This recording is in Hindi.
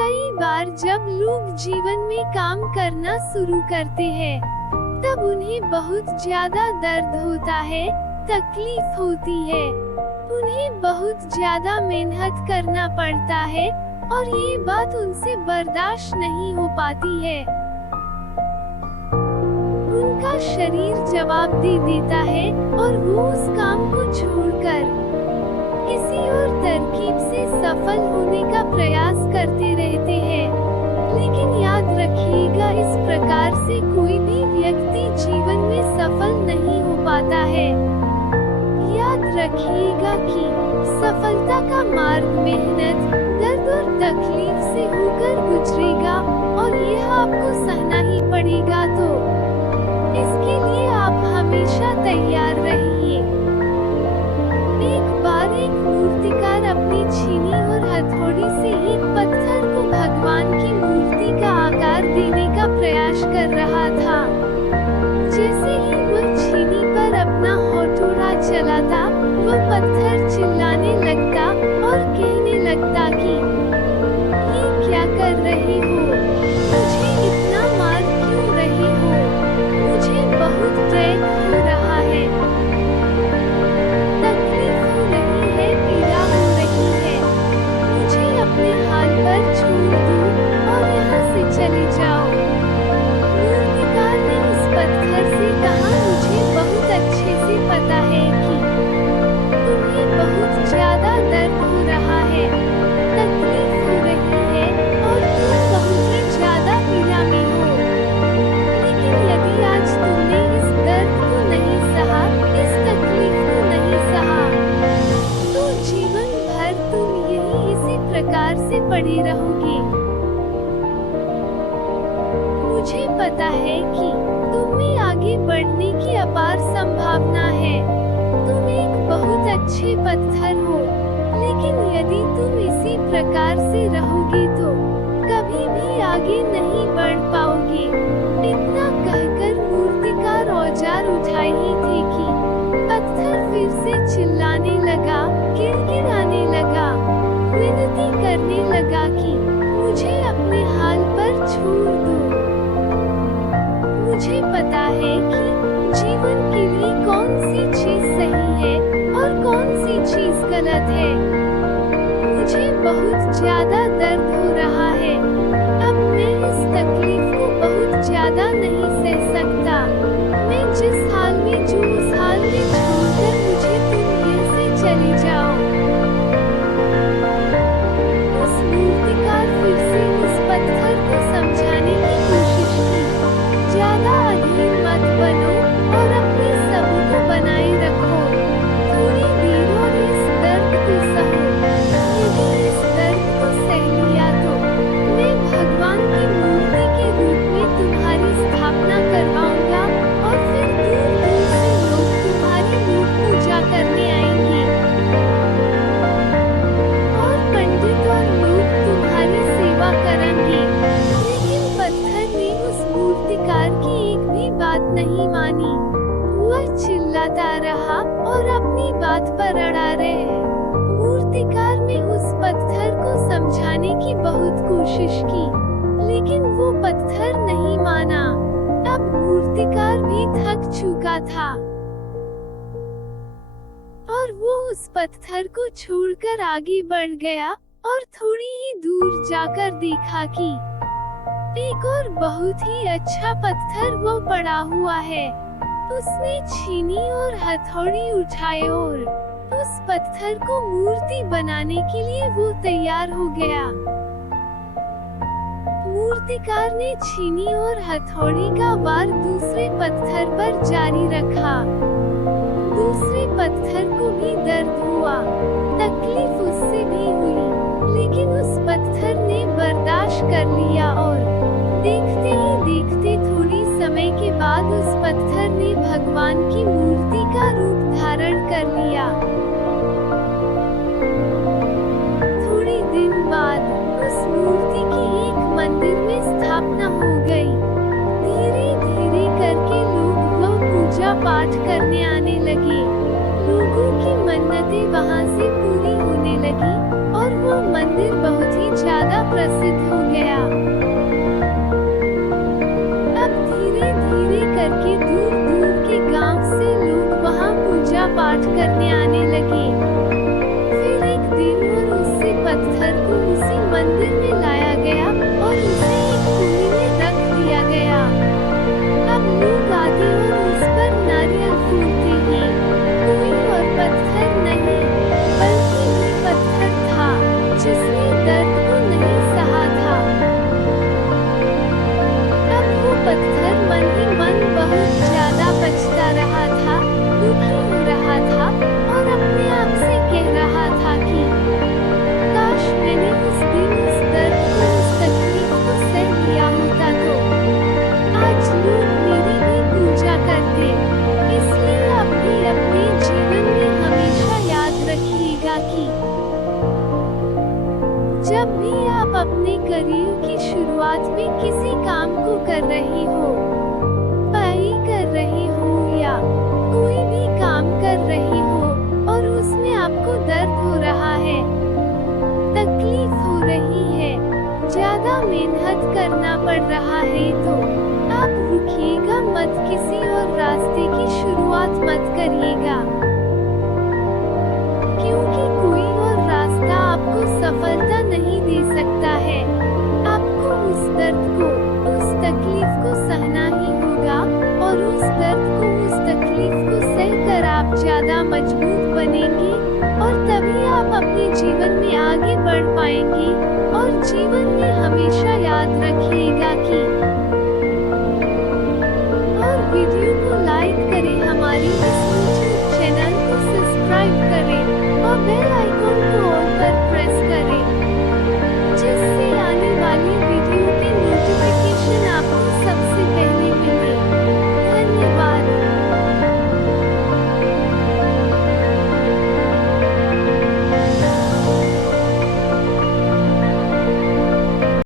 कई बार जब लोग जीवन में काम करना शुरू करते हैं, तब उन्हें बहुत ज्यादा दर्द होता है, तकलीफ होती है। उन्हें बहुत ज्यादा मेहनत करना पड़ता है और ये बात उनसे बर्दाश्त नहीं हो पाती है। उनका शरीर जवाब दे देता है और वो उस काम को छोड़कर किसी और तरकीब से सफल होने का प्रयास करते रहते हैं। लेकिन याद रखिएगा, इस प्रकार से कोई भी व्यक्ति जीवन में सफल नहीं हो पाता है। याद रखिएगा कि सफलता का मार्ग मेहनत, दर्द और तकलीफ से होकर गुजरेगा और यह आपको सहना ही पड़ेगा। तो इसके लिए आप हमेशा तैयार रहिए। एक बार एक मूर्तिकार अपनी छीनी और हथौड़ी से एक पत्थर को भगवान की मूर्ति का आकार देने का प्रयास कर रहा था। जैसे ही वह छीनी पर अपना हथौड़ा चलाता, वह पत्थर चिल्लाने लगता और कहने लगता कि ये क्या कर रहे हो? मुझे इतना मार क्यों रहे हो? मुझे बहुत दर्द हो रहा है, तकलीफ हो रही है, पीड़ा हो रही है। मुझे अपने हाल पर छोड़ दो और यहाँ से चले जाओ। मूर्तिकार ने उस पत्थर से कहा, मुझे बहुत अच्छे से पता है कि तुम्हें बहुत ज्यादा दर्द हो रहा है, तकलीफ हो रही है और तुम बहुत ही ज्यादा पीड़ा में हो। लेकिन यदि आज तुमने इस दर्द को नहीं सहा, इस तकलीफ को नहीं सहा, तो जीवन भर तुम यही इसी प्रकार से पड़े रहोगे। मुझे पता है कि तुम में आगे बढ़ने की अपार संभावना है। तुम एक बहुत अच्छे पत्थर हो, लेकिन यदि तुम इसी प्रकार से रहोगे तो कभी भी आगे नहीं बढ़ पाओगे। इतना कहकर मूर्तिकार औजार उठाए ही थे कि पत्थर फिर से चिल्लाने लगा, गिड़गिड़ाने लगा, विनती करने लगा कि मुझे अपने हाल पर छोड़ दो। मुझे पता है कि जीवन के लिए कौन सी चीज सही है और कौन सी चीज गलत है। मुझे बहुत ज्यादा दर्द हो रहा है, अब मैं इस तकलीफ को बहुत ज्यादा नहीं सह सकता। मैं जिस हाल में जो उस हाल में छोड़कर मुझे तुम यहाँ से चले जाओ। उस मूर्तिकार फिर से उस पत्थर को समझाने की कोशिश की, ज्यादा अधीर मत बनो और अपने सब्र को बनाए रखो। थोड़ी देर और इस दर्द को सहो। यदि इस दर्द को सह लिया तो मैं भगवान की मूर्ति के रूप में तुम्हारी स्थापना करवाऊंगा और फिर दूर दूर से लोग तुम्हारी मूर्ति पूजा करने आएंगे और पंडित और लोग तुम्हारी सेवा करेंगे। लेकिन पत्थर ने उस मूर्तिकार की एक भी बात नहीं मानी। वह चिल्लाता रहा और अपनी बात पर अड़ा रहे। मूर्तिकार ने उस पत्थर को समझाने की बहुत कोशिश की, लेकिन वो पत्थर नहीं माना। अब मूर्तिकार भी थक चुका था और वो उस पत्थर को छोड़कर आगे बढ़ गया और थोड़ी ही दूर जाकर देखा कि एक और बहुत ही अच्छा पत्थर वो पड़ा हुआ है। उसने छीनी और हथौड़ी उठाए और उस पत्थर को मूर्ति बनाने के लिए वो तैयार हो गया। मूर्तिकार ने छीनी और हथौड़ी का वार दूसरे पत्थर पर जारी रखा। दूसरे पत्थर को भी दर्द हुआ, तकलीफ उससे भी हुई, लेकिन उस पत्थर ने बर्दाश्त कर लिया और देखते ही देखते थोड़ी समय के बाद उस पत्थर ने भगवान की मूर्ति का रूप धारण कर लिया। थोड़ी दिन बाद उस मूर्ति की एक मंदिर में स्थापना हो गई। धीरे धीरे करके लोग वह पूजा पाठ करने आने लगे। लोगों की मन्नतें वहां से पूरी होने लगी और वो मंदिर बहुत ही ज्यादा प्रसिद्ध हो वीडियो की शुरुआत में किसी काम को कर रही हो, पढ़ाई कर रही हो या कोई भी काम कर रही हो और उसमें आपको दर्द हो रहा है, तकलीफ हो रही है, ज्यादा मेहनत करना पड़ रहा है, तो आप रुकिएगा मत, किसी और रास्ते की शुरुआत मत करिएगा, क्योंकि कोई और रास्ता आपको सफलता नहीं दे सकता है। आपको उस दर्द को, उस तकलीफ को सहना ही होगा और उस दर्द को, उस तकलीफ को सहकर आप ज्यादा मजबूत बनेंगे और तभी आप अपने जीवन में आगे बढ़ पाएंगे। और जीवन में हमेशा याद रखिएगा कि और वीडियो को लाइक करें, हमारी इस यूट्यूब चैनल को सब्सक्राइब करें और बेल आइकन को ऑन पर